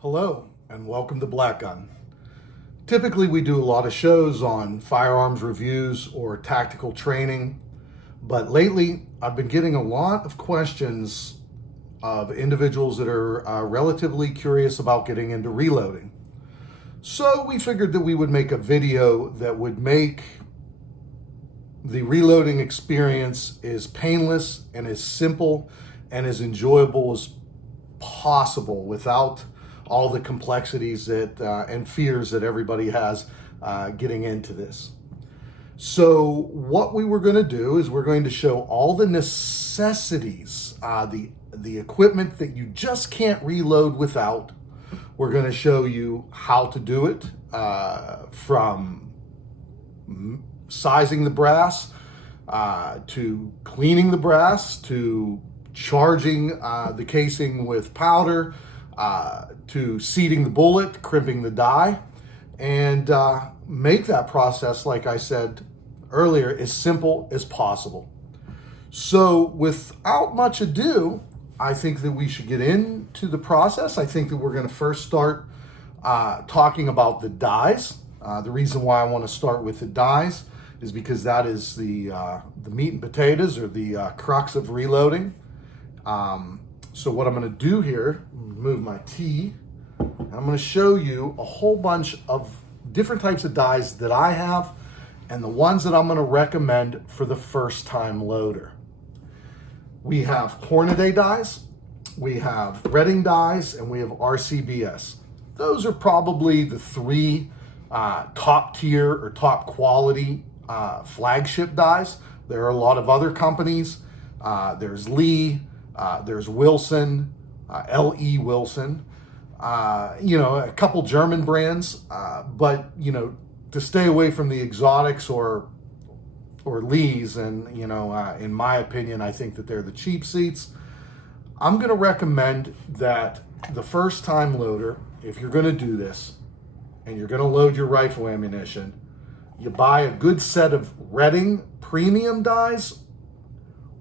Hello, and welcome to Black Gun. Typically, we do a lot of shows on firearms reviews or tactical training, but lately I've been getting a lot of questions of individuals that are relatively curious about getting into reloading. So we figured that we would make a video that would make the reloading experience as painless and as simple and as enjoyable as possible without all the complexities that and fears that everybody has getting into this. So what we were going to do is we're going to show all the necessities, the equipment that you just can't reload without. We're going to show you how to do it, from sizing the brass to cleaning the brass to charging the casing with powder, to seating the bullet, crimping the die, and make that process, like I said earlier, as simple as possible. So without much ado, I think that we should get into the process. I think that we're going to first start talking about the dies. The reason why I want to start with the dies is because that is the meat and potatoes, or the crux of reloading. So what I'm going to do here, move my T, I'm going to show you a whole bunch of different types of dies that I have and the ones that I'm going to recommend for the first time loader. We have Hornady dies, we have Redding dies, and we have RCBS. Those are probably the three top tier or top quality flagship dies. There are a lot of other companies. There's Lee, there's Wilson, L.E. Wilson, a couple German brands, but, to stay away from the exotics or Lees, and, in my opinion, I think that they're the cheap seats. I'm going to recommend that the first time loader, if you're going to do this and you're going to load your rifle ammunition, you buy a good set of Redding premium dies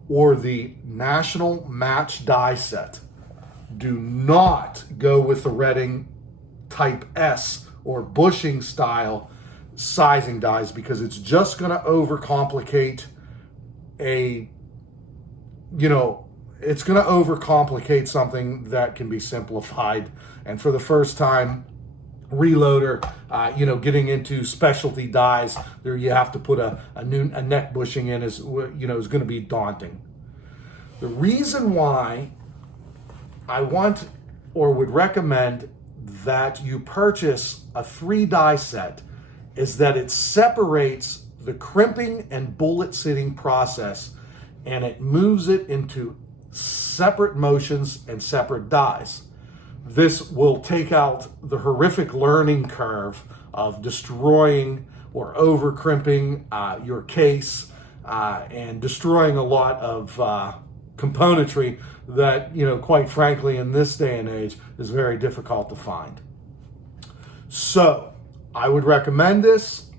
or the National Match die set. Do not go with the Redding Type S or bushing style sizing dies, because it's just going to overcomplicate it's going to overcomplicate something that can be simplified. And for the first time reloader, getting into specialty dies, there you have to put a neck bushing in, is going to be daunting. The reason why I want or would recommend that you purchase a 3-die set is that it separates the crimping and bullet sitting process, and it moves it into separate motions and separate dies. This will take out the horrific learning curve of destroying or over crimping your case and destroying a lot of componentry that, quite frankly, in this day and age is very difficult to find. So I would recommend this.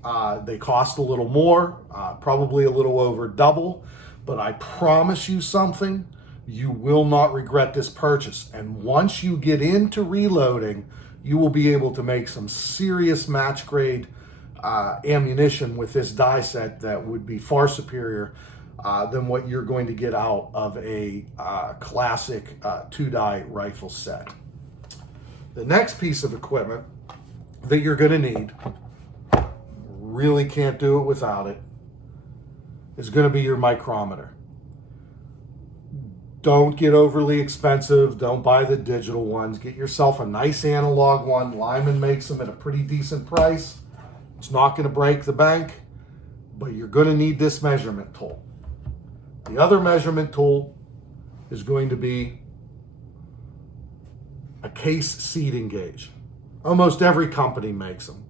They cost a little more, probably a little over double, but I promise you something, you will not regret this purchase. And once you get into reloading, you will be able to make some serious match grade ammunition with this die set that would be far superior than what you're going to get out of a classic 2-die rifle set. The next piece of equipment that you're going to need, really can't do it without it, is going to be your micrometer. Don't get overly expensive. Don't buy the digital ones. Get yourself a nice analog one. Lyman makes them at a pretty decent price. It's not going to break the bank, but you're going to need this measurement tool. The other measurement tool is going to be a case seating gauge. Almost every company makes them.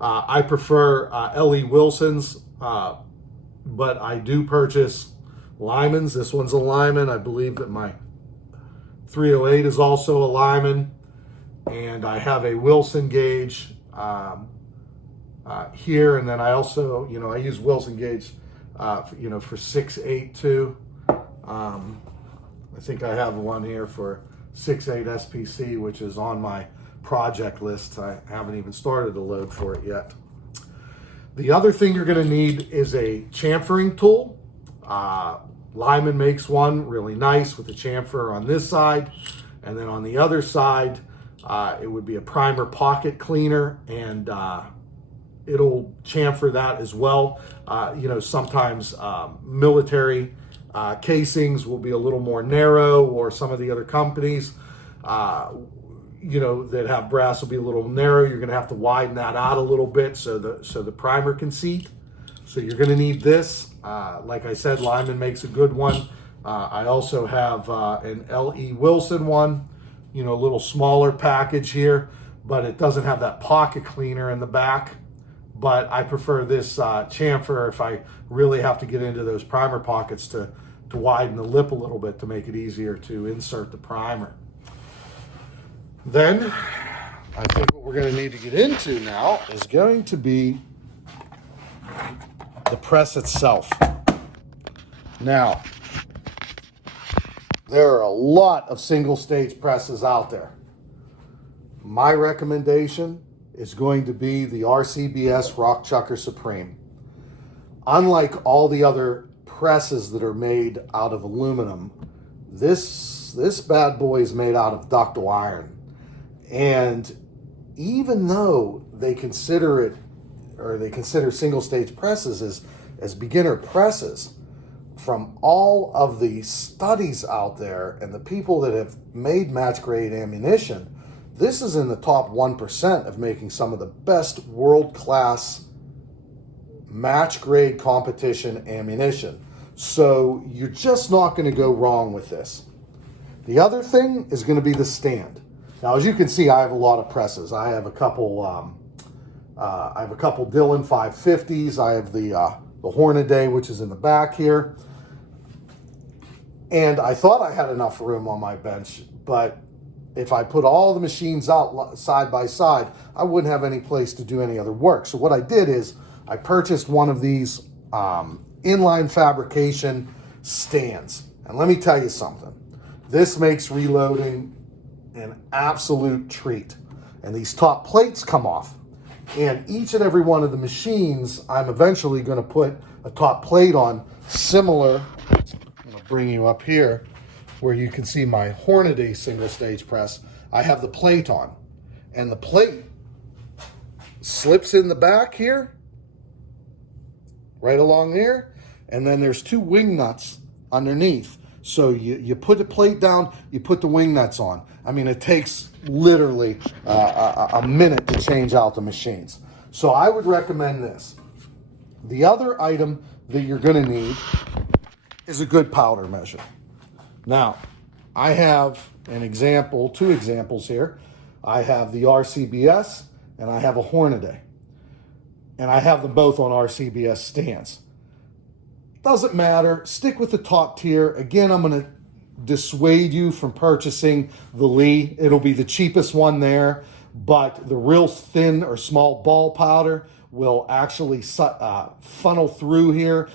I prefer L.E. Wilson's, but I do purchase Lyman's. This one's a Lyman. I believe that my 308 is also a Lyman. And I have a Wilson gauge here. And then I also, I use Wilson gauge, for 6.8 too. I think I have one here for 6.8 SPC, which is on my project list. I haven't even started to load for it yet. The other thing you're going to need is a chamfering tool. Lyman makes one really nice with a chamfer on this side, and then on the other side it would be a primer pocket cleaner, and it'll chamfer that as well. You know, sometimes military casings will be a little more narrow, or some of the other companies you know, that have brass will be a little narrow. You're going to have to widen that out a little bit so the primer can seat. So you're going to need this. Like I said, Lyman makes a good one. I also have an L.E. Wilson one, you know, a little smaller package here, but it doesn't have that pocket cleaner in the back. But I prefer this chamfer if I really have to get into those primer pockets to widen the lip a little bit to make it easier to insert the primer. Then I think what we're going to need to get into now is going to be the press itself. Now, there are a lot of single stage presses out there. My recommendation is going to be the RCBS Rock Chucker Supreme. Unlike all the other presses that are made out of aluminum, this bad boy is made out of ductile iron. And even though they consider single stage presses as beginner presses, from all of the studies out there and the people that have made match grade ammunition, this is in the top 1% of making some of the best world-class match grade competition ammunition. So you're just not going to go wrong with this. The other thing is going to be the stand. Now, as you can see, I have a lot of presses. I have a couple Dillon 550s. I have the Hornaday, which is in the back here. And I thought I had enough room on my bench, but if I put all the machines out side by side, I wouldn't have any place to do any other work. So what I did is I purchased one of these inline fabrication stands. And let me tell you something. This makes reloading an absolute treat. And these top plates come off. And each and every one of the machines, I'm eventually going to put a top plate on, similar. I'm going to bring you up here where you can see my Hornaday single stage press. I have the plate on, and the plate slips in the back here, right along there, and then there's two wing nuts underneath. So you put the plate down, you put the wing nuts on. I mean, it takes literally a minute to change out the machines. So I would recommend this. The other item that you're going to need is a good powder measure. Now, I have two examples here. I have the RCBS and I have a Hornaday. And I have them both on RCBS stands. Doesn't matter. Stick with the top tier. Again, I'm going to dissuade you from purchasing the Lee. It'll be the cheapest one there, but the real thin or small ball powder will actually funnel through here.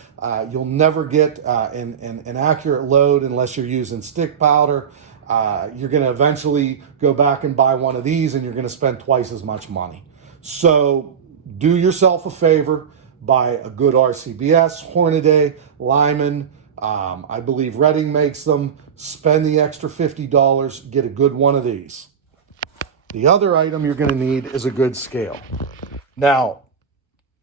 You'll never get an accurate load unless you're using stick powder. You're going to eventually go back and buy one of these, and you're going to spend twice as much money. So do yourself a favor. Buy a good RCBS, Hornaday, Lyman. I believe Redding makes them. Spend the extra $50. Get a good one of these. The other item you're going to need is a good scale. Now,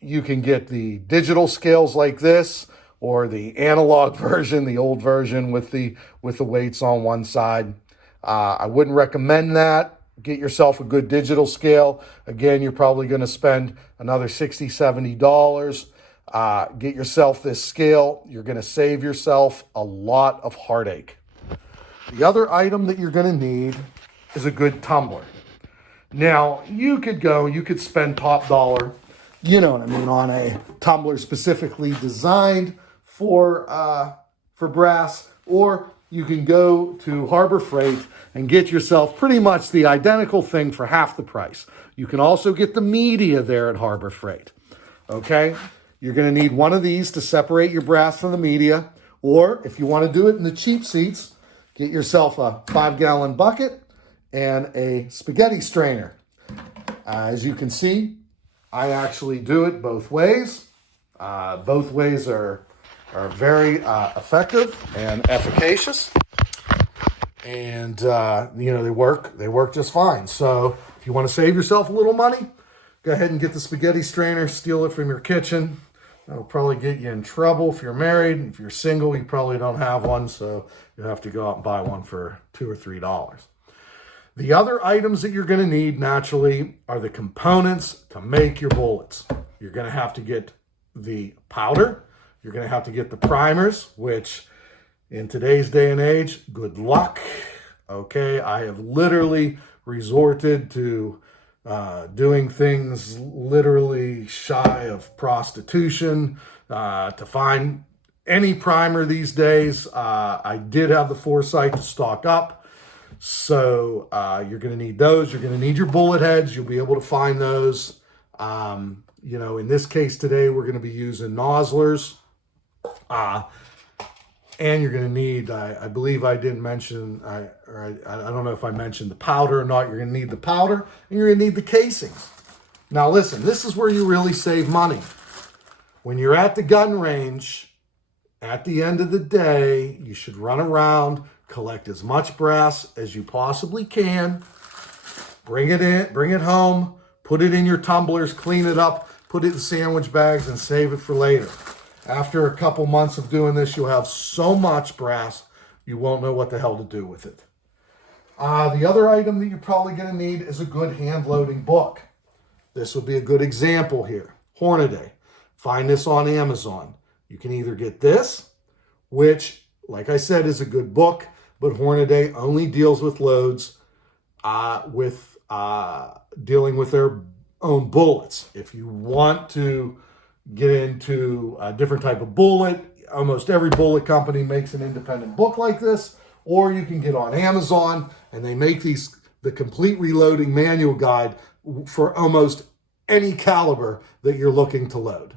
you can get the digital scales like this, or the analog version, the old version with the weights on one side. I wouldn't recommend that. Get yourself a good digital scale. Again, you're probably going to spend another $60, $70. Get yourself this scale. You're going to save yourself a lot of heartache. The other item that you're going to need is a good tumbler. Now, you could spend top dollar, you know what I mean, on a tumbler specifically designed for brass, or you can go to Harbor Freight and get yourself pretty much the identical thing for half the price. You can also get the media there at Harbor Freight. Okay? You're going to need one of these to separate your brass from the media, or if you want to do it in the cheap seats, get yourself a 5-gallon bucket and a spaghetti strainer. As you can see, I actually do it both ways. Both ways are very effective and efficacious. And, you know, they work just fine. So if you want to save yourself a little money, go ahead and get the spaghetti strainer, steal it from your kitchen. That'll probably get you in trouble if you're married. If you're single, you probably don't have one, so you'll have to go out and buy one for $2 or $3. The other items that you're going to need, naturally, are the components to make your bullets. You're going to have to get the powder. You're going to have to get the primers, which in today's day and age, good luck. Okay, I have literally resorted to doing things literally shy of prostitution to find any primer these days. I did have the foresight to stock up. So you're going to need those. You're going to need your bullet heads. You'll be able to find those. You know, in this case today, we're going to be using nozzlers. And you're going to need, I believe I didn't mention, I don't know if I mentioned the powder or not. You're going to need the powder and you're going to need the casings. Now listen, this is where you really save money. When you're at the gun range, at the end of the day, you should run around, collect as much brass as you possibly can, bring it in, bring it home, put it in your tumblers, clean it up, put it in sandwich bags and save it for later. After a couple months of doing this, you'll have so much brass, you won't know what the hell to do with it. The other item that you're probably going to need is a good hand-loading book. This would be a good example here. Hornady. Find this on Amazon. You can either get this, which, like I said, is a good book, but Hornady only deals with loads dealing with their own bullets. If you want to get into a different type of bullet, almost every bullet company makes an independent book like this, or you can get on Amazon and they make the complete reloading manual guide for almost any caliber that you're looking to load.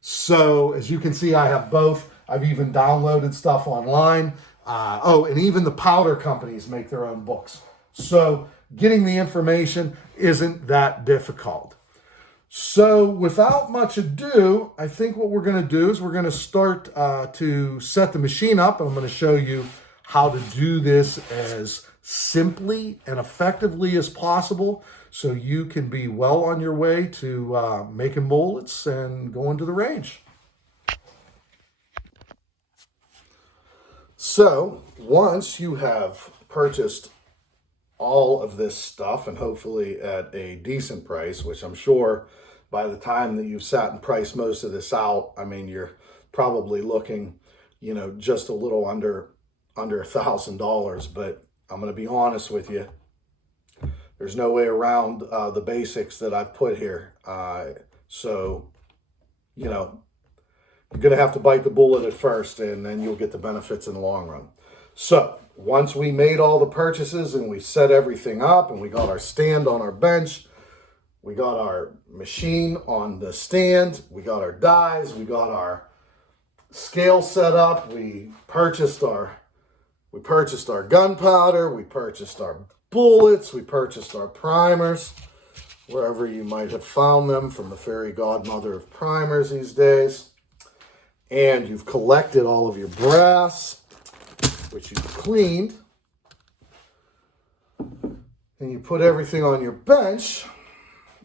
So as you can see, I have both. I've even downloaded stuff online. And even the powder companies make their own books. So getting the information isn't that difficult. So without much ado, I think what we're going to do is we're going to start to set the machine up. And I'm going to show you how to do this as simply and effectively as possible so you can be well on your way to making bullets and going to the range. So once you have purchased all of this stuff, and hopefully at a decent price, which I'm sure by the time that you've sat and priced most of this out, I mean, you're probably looking, you know, just a little under $1,000. But I'm going to be honest with you, there's no way around the basics that I've put here. So, you know, you're going to have to bite the bullet at first, and then you'll get the benefits in the long run. So once we made all the purchases and we set everything up and we got our stand on our bench, we got our machine on the stand, we got our dies, we got our scale set up, we purchased our gunpowder, we purchased our bullets, we purchased our primers, wherever you might have found them from the fairy godmother of primers these days. And you've collected all of your brass, which you've cleaned, and you put everything on your bench.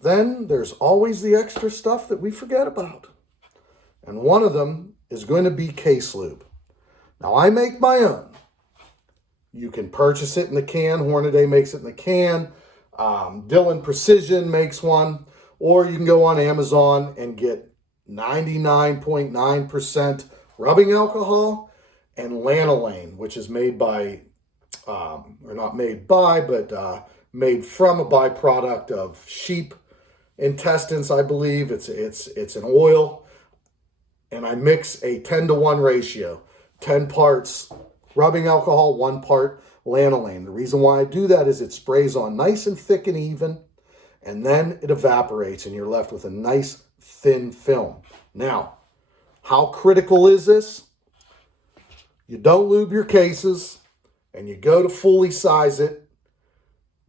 Then there's always the extra stuff that we forget about. And one of them is going to be case lube. Now, I make my own. You can purchase it in the can. Hornady makes it in the can. Dillon Precision makes one. Or you can go on Amazon and get 99.9% rubbing alcohol and lanolin, which is made by, or not made by, but made from a byproduct of sheep intestines, I believe. It's an oil, and I mix a 10-to-1 ratio, 10 parts rubbing alcohol, 1 part lanolin. The reason why I do that is it sprays on nice and thick and even, and then it evaporates, and you're left with a nice thin film. Now, how critical is this? You don't lube your cases, and you go to fully size it.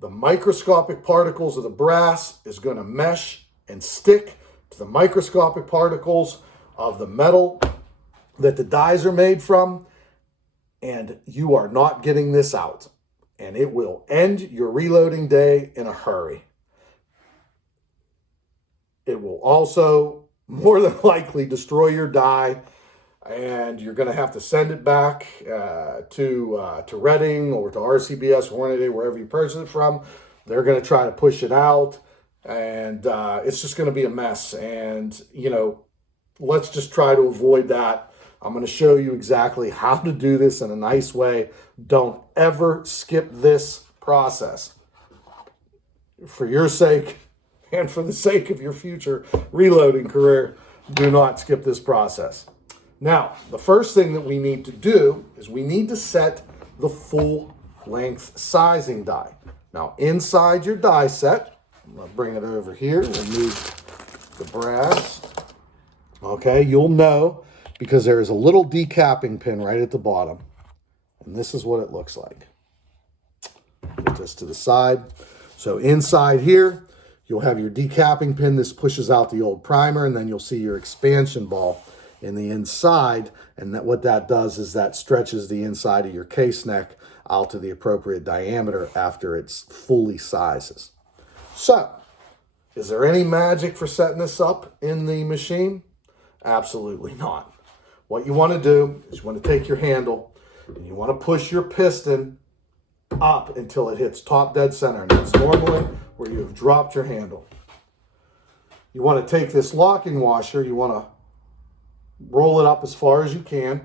the microscopic particles of the brass is going to mesh and stick to the microscopic particles of the metal that the dies are made from, and you are not getting this out. And it will end your reloading day in a hurry. It will also more than likely destroy your die, and you're going to have to send it back to Reading or to RCBS, Hornady, wherever you purchase it from. They're going to try to push it out, and it's just going to be a mess. And, you know, let's just try to avoid that. I'm going to show you exactly how to do this in a nice way. Don't ever skip this process. For your sake and for the sake of your future reloading career, do not skip this process. Now, the first thing that we need to do is we need to set the full length sizing die. Now, inside your die set, I'm going to bring it over here, remove the brass. Okay, you'll know because there is a little decapping pin right at the bottom. And this is what it looks like. Put this to the side. So inside here, you'll have your decapping pin. This pushes out the old primer, and then you'll see your expansion ball in the inside. And what that does is that stretches the inside of your case neck out to the appropriate diameter after it's fully sizes. So, is there any magic for setting this up in the machine? Absolutely not. What you want to do is you want to take your handle and you want to push your piston up until it hits top dead center. And that's normally where you have dropped your handle. You want to take this locking washer, you want to roll it up as far as you can,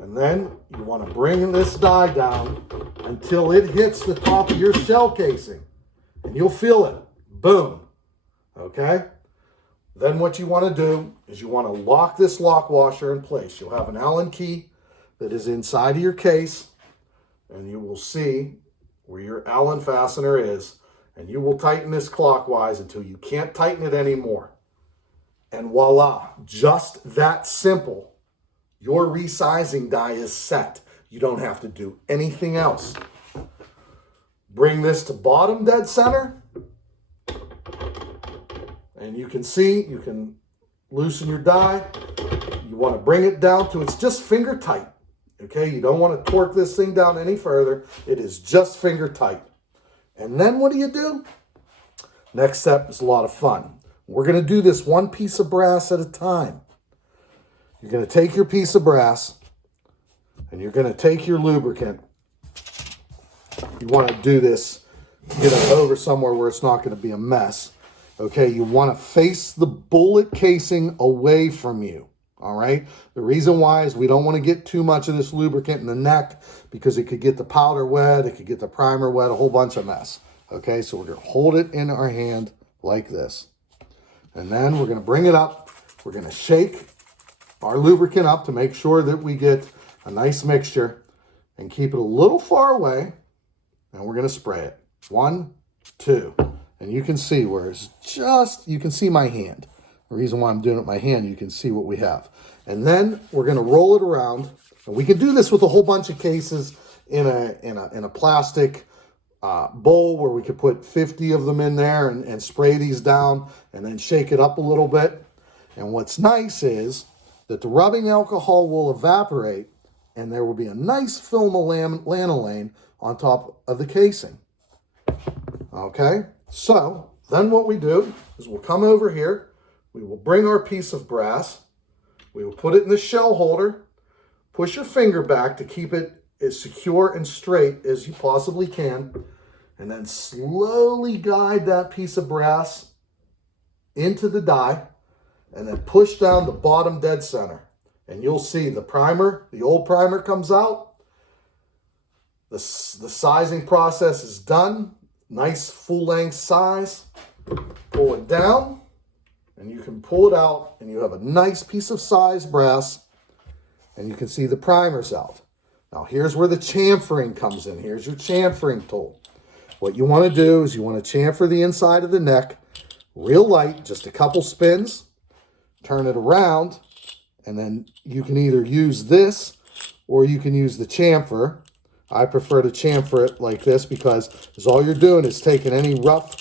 and then you want to bring this die down until it hits the top of your shell casing. And you'll feel it. Boom. Okay? Then what you want to do is you want to lock this lock washer in place. You'll have an Allen key that is inside of your case, and you will see where your Allen fastener is, and you will tighten this clockwise until you can't tighten it anymore. And voila, just that simple. Your resizing die is set. You don't have to do anything else. Bring this to bottom dead center. And you can see, you can loosen your die. You want to bring it down to, it's just finger tight. Okay, you don't want to torque this thing down any further. It is just finger tight. And then what do? Next step is a lot of fun. We're going to do this one piece of brass at a time. You're going to take your piece of brass and you're going to take your lubricant. You want to do this, get it over somewhere where it's not going to be a mess. Okay, you want to face the bullet casing away from you. All right, the reason why is we don't want to get too much of this lubricant in the neck because it could get the powder wet, it could get the primer wet, a whole bunch of mess. Okay, so we're going to hold it in our hand like this. And then we're going to bring it up. We're going to shake our lubricant up to make sure that we get a nice mixture and keep it a little far away. And we're going to spray it. 1, 2. And you can see where it's just, you can see my hand. The reason why I'm doing it with my hand, you can see what we have. And then we're going to roll it around. And we can do this with a whole bunch of cases in a plastic bowl where we could put 50 of them in there and spray these down and then shake it up a little bit. And what's nice is that the rubbing alcohol will evaporate and there will be a nice film of lanolane on top of the casing. Okay, so then what we do is we'll come over here. We will bring our piece of brass. We will put it in the shell holder. Push your finger back to keep it as secure and straight as you possibly can. And then slowly guide that piece of brass into the die. And then push down the bottom dead center. And you'll see the primer, the old primer comes out. The sizing process is done. Nice full length size. Pull it down. And you can pull it out and you have a nice piece of sized brass and you can see the primer's out. Now here's where the chamfering comes in. Here's your chamfering tool. What you want to do is you want to chamfer the inside of the neck real light, just a couple spins, turn it around, and then you can either use this or you can use the chamfer. I prefer to chamfer it like this because all you're doing is taking any rough,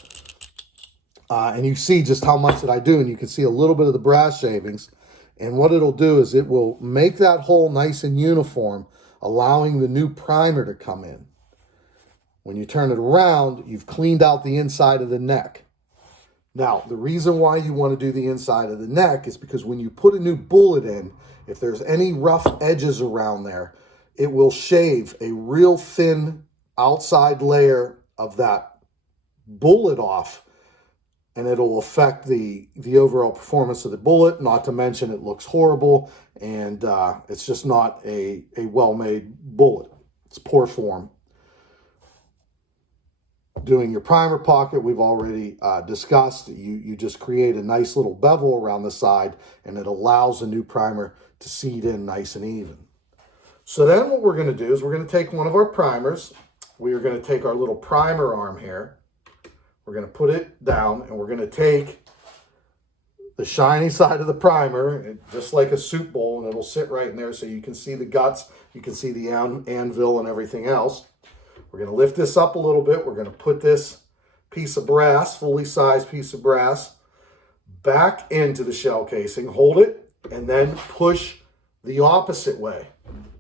and you see just how much that I do, and you can see a little bit of the brass shavings. And what it'll do is it will make that hole nice and uniform, allowing the new primer to come in. When you turn it around, you've cleaned out the inside of the neck. Now, the reason why you want to do the inside of the neck is because when you put a new bullet in, if there's any rough edges around there, it will shave a real thin outside layer of that bullet off, and it'll affect the overall performance of the bullet. Not to mention it looks horrible, and it's just not a well-made bullet. It's poor form. Doing your primer pocket, we've already discussed. You just create a nice little bevel around the side, and it allows the new primer to seed in nice and even. So then what we're going to do is we're going to take one of our primers. We are going to take our little primer arm here. We're going to put it down, and we're going to take the shiny side of the primer, just like a soup bowl, and it'll sit right in there so you can see the guts, you can see the anvil and everything else. We're going to lift this up a little bit. We're going to put this piece of brass, fully sized piece of brass, back into the shell casing, hold it, and then push the opposite way.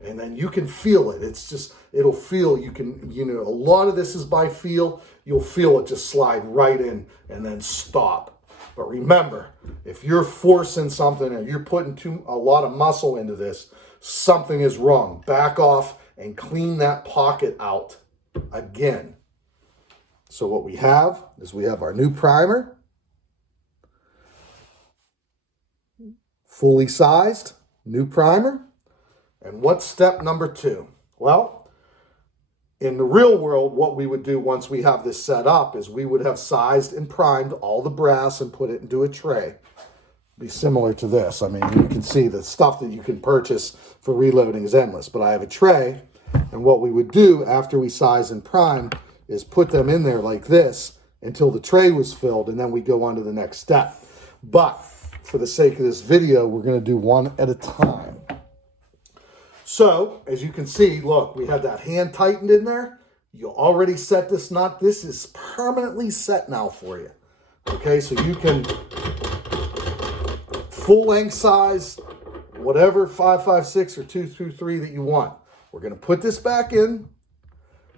And then you can feel it. It's just, it'll feel, a lot of this is by feel. You'll feel it just slide right in and then stop. But remember, if you're forcing something or you're putting a lot of muscle into this, something is wrong. Back off and clean that pocket out again. So what we have is we have our new primer, fully sized, new primer. And what's step number 2? Well, in the real world, what we would do once we have this set up is we would have sized and primed all the brass and put it into a tray. Be similar to this. I mean, you can see the stuff that you can purchase for reloading is endless, but I have a tray, and what we would do after we size and prime is put them in there like this until the tray was filled, and then we go on to the next step. But for the sake of this video, we're going to do one at a time. So, as you can see, look, we had that hand tightened in there. You already set this nut. This is permanently set now for you. Okay, so you can full length size, whatever 5.56 or 2.23 that you want. We're going to put this back in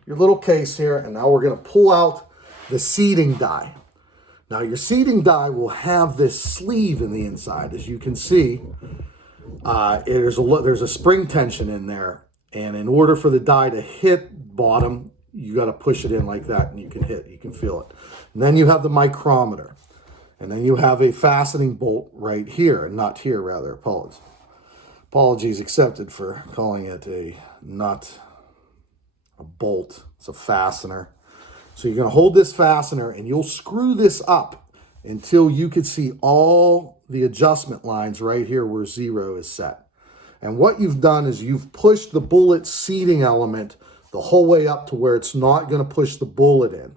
your little case here, and now we're going to pull out the seating die. Now, your seating die will have this sleeve in the inside, as you can see. There's a spring tension in there, and in order for the die to hit bottom, you got to push it in like that, and you can feel it. And then you have the micrometer, and then you have a fastening bolt right here, nut here rather. Apologies accepted for calling it a nut, a bolt. It's a fastener. So you're going to hold this fastener, and you'll screw this up until you can see all the adjustment lines right here where 0 is set. And what you've done is you've pushed the bullet seating element the whole way up to where it's not going to push the bullet in,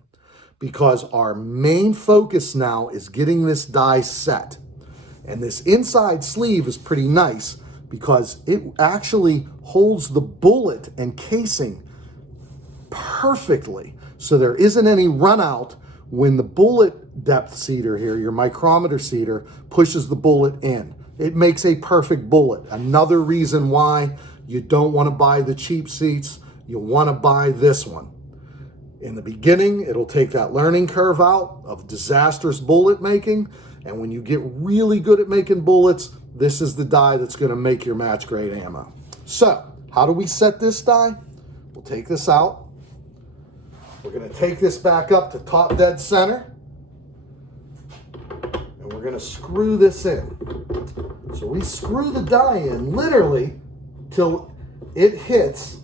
because our main focus now is getting this die set. And this inside sleeve is pretty nice because it actually holds the bullet and casing perfectly. So there isn't any run out when the bullet depth seater here, your micrometer seater, pushes the bullet in. It makes a perfect bullet. Another reason why you don't want to buy the cheap seats, you want to buy this one. In the beginning, it'll take that learning curve out of disastrous bullet making. And when you get really good at making bullets, this is the die that's going to make your match grade ammo. So, how do we set this die? We'll take this out. We're going to take this back up to top dead center. And we're going to screw this in. So we screw the die in literally till it hits.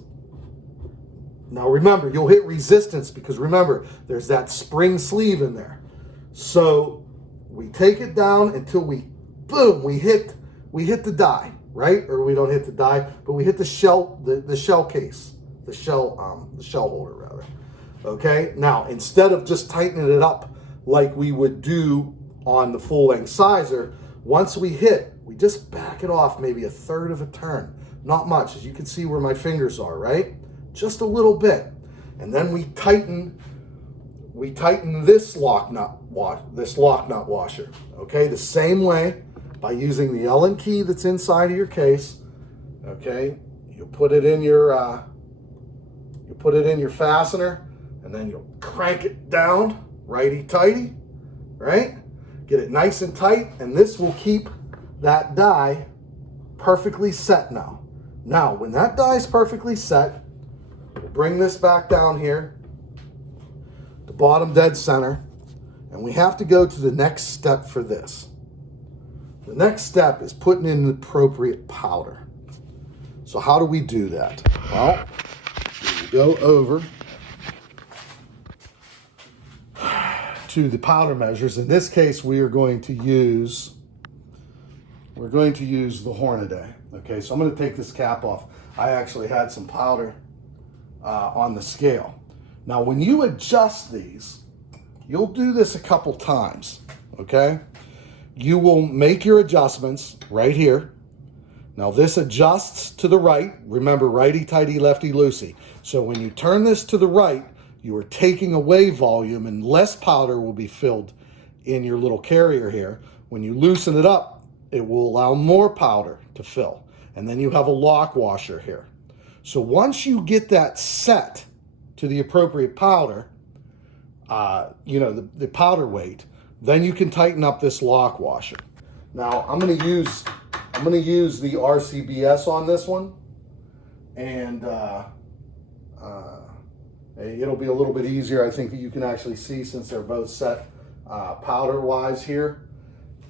Now remember, you'll hit resistance because remember, there's that spring sleeve in there. So we take it down until we hit the die, right? Or we don't hit the die, but we hit the shell, the shell case, the shell holder rather. Okay, now instead of just tightening it up like we would do on the full length sizer, once we hit, we just back it off maybe 1/3 of a turn. Not much, as you can see where my fingers are, right? just a little bit. And then we tighten this lock nut washer. Okay, the same way by using the Allen key that's inside of your case. Okay, you put it in your fastener, and then you'll crank it down, righty-tighty, right? Get it nice and tight, and this will keep that die perfectly set now. Now, when that die is perfectly set, we'll bring this back down here, the bottom dead center, and we have to go to the next step for this. The next step is putting in the appropriate powder. So how do we do that? Well, we go over to the powder measures. In this case, we're going to use the Hornady. Okay, so I'm going to take this cap off. I actually had some powder on the scale. Now, when you adjust these, you'll do this a couple times. Okay, you will make your adjustments right here. Now this adjusts to the right. Remember, righty-tighty, lefty-loosey. So when you turn this to the right, you are taking away volume and less powder will be filled in your little carrier here. When you loosen it up, it will allow more powder to fill. And then you have a lock washer here. So once you get that set to the appropriate powder, the powder weight, then you can tighten up this lock washer. Now I'm going to use the RCBS on this one, and it'll be a little bit easier. I think that you can actually see since they're both set powder-wise here.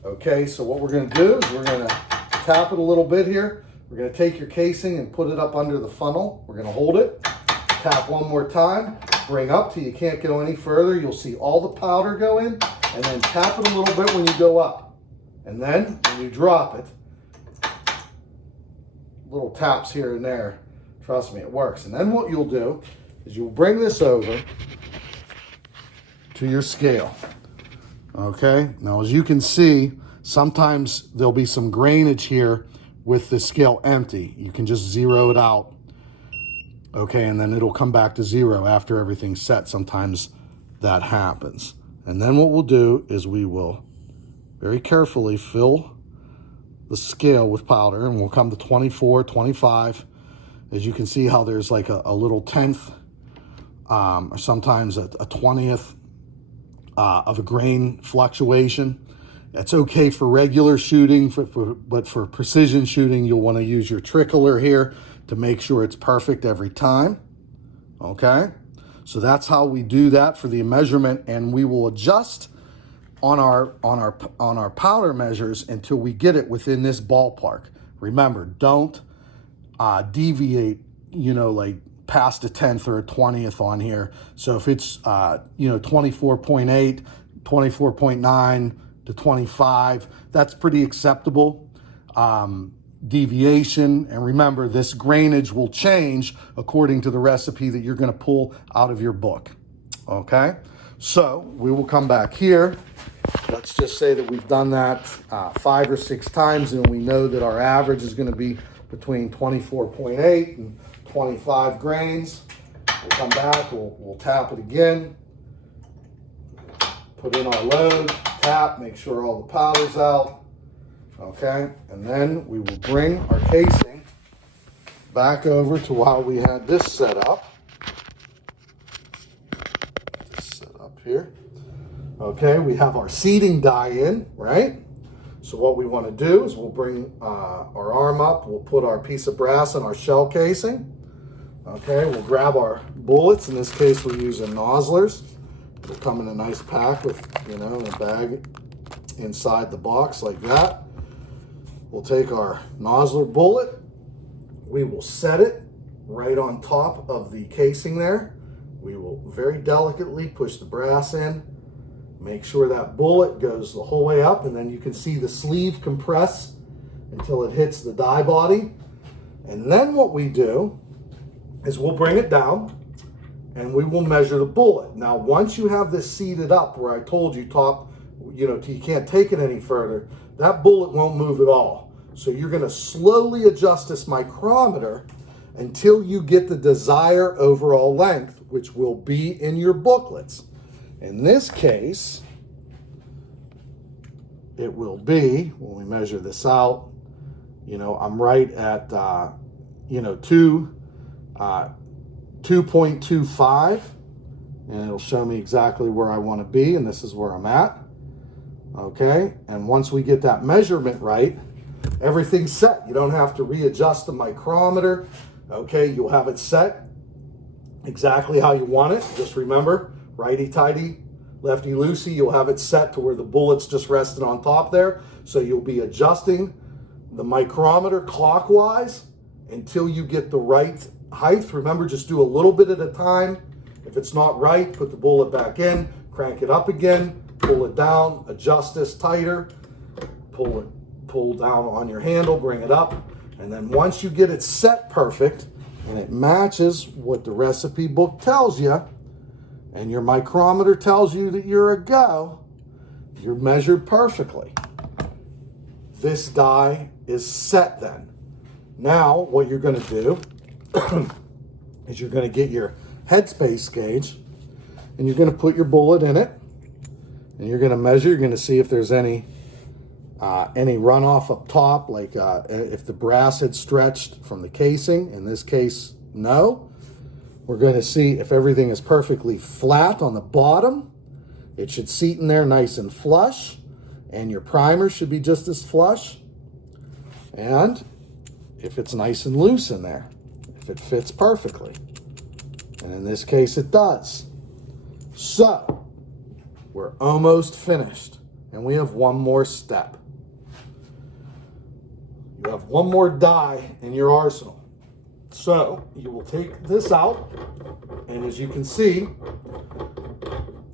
Okay, so what we're going to do is we're going to tap it a little bit here. We're going to take your casing and put it up under the funnel. We're going to hold it, tap one more time, bring up till you can't go any further. You'll see all the powder go in, and then tap it a little bit when you go up. And then when you drop it, little taps here and there, trust me, it works. And then what you'll do is you'll bring this over to your scale. Okay, now as you can see, sometimes there'll be some grainage here with the scale empty. You can just zero it out. Okay, and then it'll come back to zero after everything's set. Sometimes that happens. And then what we'll do is we will very carefully fill the scale with powder, and we'll come to 24, 25. As you can see how there's like a little tenth, or sometimes a 20th of a grain fluctuation. That's okay for regular shooting, but for precision shooting, you'll want to use your trickler here to make sure it's perfect every time. Okay, so that's how we do that for the measurement, and we will adjust on our powder measures until we get it within this ballpark. Remember, don't deviate, like past a 10th or a 20th on here. So if it's 24.8, 24.9 to 25, that's pretty acceptable deviation. And remember, this grainage will change according to the recipe that you're going to pull out of your book. Okay, so we will come back here. Let's just say that we've done that 5 or 6 times, and we know that our average is going to be between 24.8 and 25 grains. We'll come back, we'll tap it again, put in our load, tap, make sure all the powder's out. Okay, and then we will bring our casing back over to how we had this set up. Just set up here. Okay, we have our seating die in, right? So what we want to do is we'll bring our arm up, we'll put our piece of brass in our shell casing. Okay, we'll grab our bullets. In this case, we're using nozzlers. They'll come in a nice pack with, in a bag inside the box like that. We'll take our nozzler bullet. We will set it right on top of the casing there. We will very delicately push the brass in. Make sure that bullet goes the whole way up, and then you can see the sleeve compress until it hits the die body. And then what we do is we'll bring it down and we will measure the bullet. Now, once you have this seated up where I told you you can't take it any further, that bullet won't move at all. So you're going to slowly adjust this micrometer until you get the desired overall length, which will be in your booklets. In this case, it will be, when we measure this out, I'm right at, 2.25, and it'll show me exactly where I want to be, and this is where I'm at. Okay, and once we get that measurement right, everything's set. You don't have to readjust the micrometer. Okay, you'll have it set exactly how you want it. Just remember, righty-tighty, lefty-loosey, you'll have it set to where the bullet's just resting on top there. So you'll be adjusting the micrometer clockwise until you get the right height. Remember, just do a little bit at a time. If it's not right, put the bullet back in, crank it up again, pull it down, adjust this tighter, pull down on your handle, bring it up, and then once you get it set perfect and it matches what the recipe book tells you and your micrometer tells you that you're a go, you're measured perfectly. This die is set then. Now what you're going to do is you're going to get your headspace gauge and you're going to put your bullet in it and you're going to measure. You're going to see if there's any runoff up top, like if the brass had stretched from the casing. In this case, no. We're going to see if everything is perfectly flat on the bottom. It should seat in there nice and flush, and your primer should be just as flush. And if it's nice and loose in there, if it fits perfectly. And in this case, it does. So, we're almost finished, and we have one more step. You have one more die in your arsenal. So, you will take this out, and as you can see,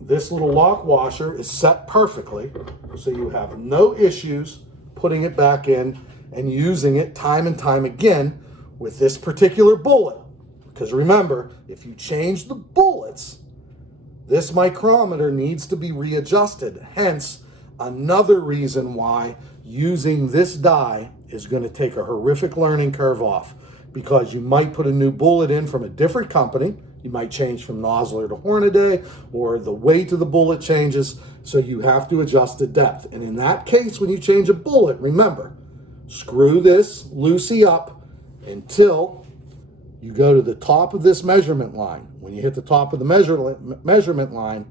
this little lock washer is set perfectly, so you have no issues putting it back in and using it time and time again with this particular bullet. Because remember, if you change the bullets, this micrometer needs to be readjusted. Hence, another reason why using this die is going to take a horrific learning curve off, because you might put a new bullet in from a different company. You might change from Nosler to Hornaday, or the weight of the bullet changes, so you have to adjust the depth. And in that case, when you change a bullet, remember, screw this loosey up until you go to the top of this measurement line. When you hit the top of the measurement line,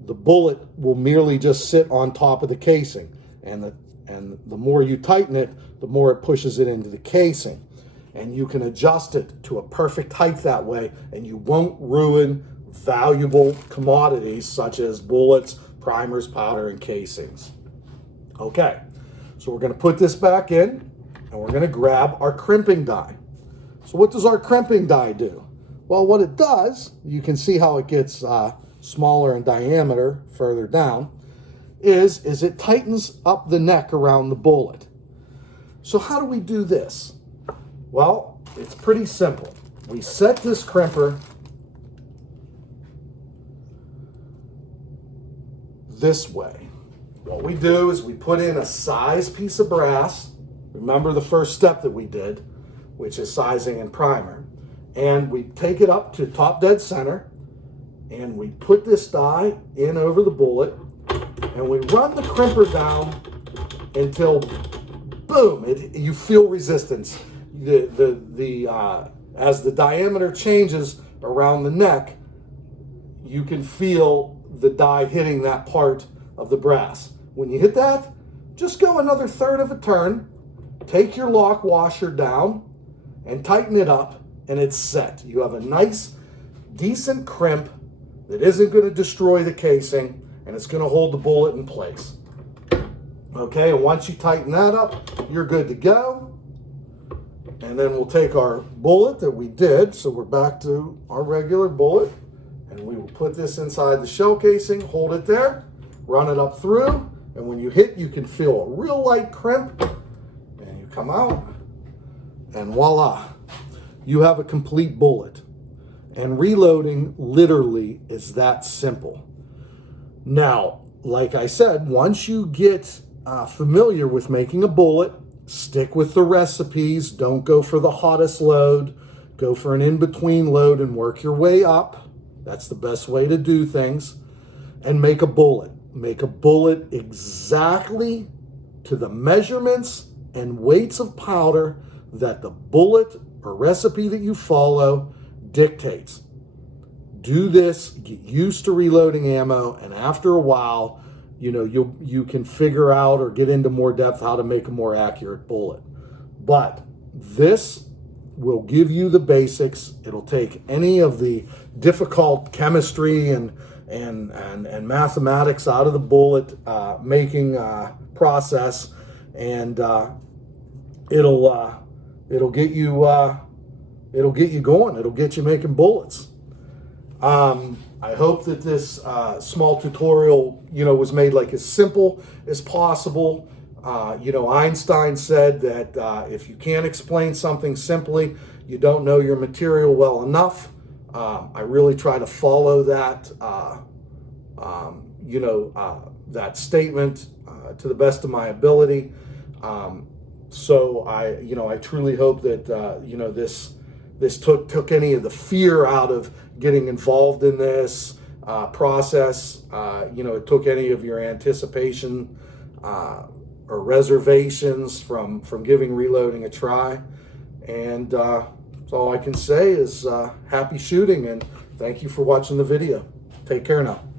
the bullet will merely just sit on top of the casing. And the more you tighten it, the more it pushes it into the casing. And you can adjust it to a perfect height that way, and you won't ruin valuable commodities such as bullets, primers, powder, and casings. Okay, so we're going to put this back in, and we're going to grab our crimping die. So what does our crimping die do? Well, what it does, you can see how it gets smaller in diameter further down, is it tightens up the neck around the bullet. So how do we do this? Well, it's pretty simple. We set this crimper this way. What we do is we put in a size piece of brass. Remember the first step that we did, which is sizing and primer. And we take it up to top dead center, and we put this die in over the bullet, and we run the crimper down until, boom, you feel resistance. As the diameter changes around the neck, you can feel the die hitting that part of the brass. When you hit that, just go another third of a turn, take your lock washer down, and tighten it up, and it's set. You have a nice, decent crimp that isn't going to destroy the casing, and it's going to hold the bullet in place. Okay, and once you tighten that up, you're good to go. And then we'll take our bullet that we did, so we're back to our regular bullet, and we will put this inside the shell casing, hold it there, run it up through, and when you hit, you can feel a real light crimp, and you come out, and voila, you have a complete bullet. And reloading literally is that simple. Now, like I said, once you get familiar with making a bullet, stick with the recipes. Don't go for the hottest load. Go for an in-between load and work your way up. That's the best way to do things. And make a bullet. Make a bullet exactly to the measurements and weights of powder that the bullet or recipe that you follow dictates. Do this, get used to reloading ammo, and after a while, you can figure out or get into more depth how to make a more accurate bullet. But this will give you the basics. It'll take any of the difficult chemistry and mathematics out of the bullet making process, and it'll get you going. It'll get you making bullets. I hope that this small tutorial, was made like as simple as possible. Einstein said that if you can't explain something simply, you don't know your material well enough. I really try to follow that, that statement to the best of my ability. So I truly hope that, this took any of the fear out of getting involved in this process. It took any of your anticipation or reservations from giving reloading a try. And so all I can say is happy shooting, and thank you for watching the video. Take care now.